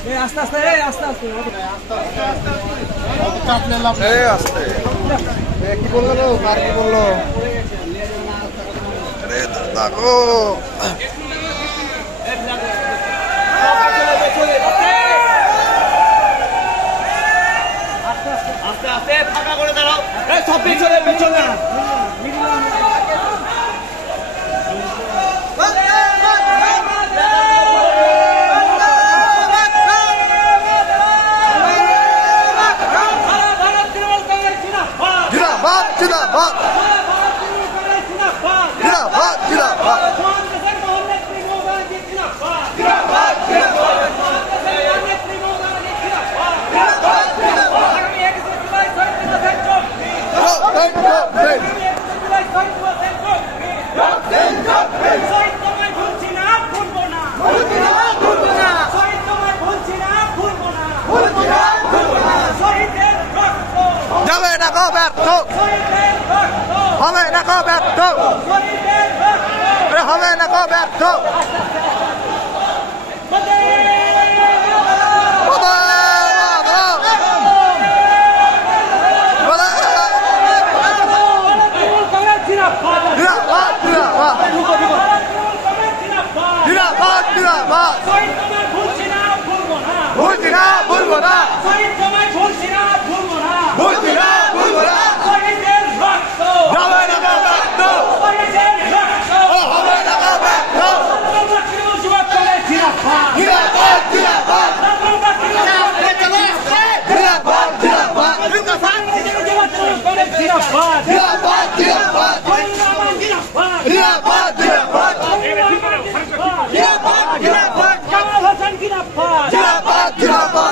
আস্তে আস্তে আস্তে আস্তে আস্তে কি বললো আর কি বললো দেখো আস্তে আস্তে ফাঁকা করে দাঁড়াও সব পিছনে পিছনে যাবে না গো ব্যর্থ হবে না গো ব্যর্থ হবে না গো ব্যর্থ ভুলছি না ভুলবো না ভুলছি না ভুলবো না যাবে না গো ব্যর্থ হবে না গো ব্যর্থ জিরাবাদ জিরাবাদ জিরাবাদ জিরাবাদ জিরাবাদ জিরাবাদ জিরাবাদ জিরাবাদ জিরাবাদ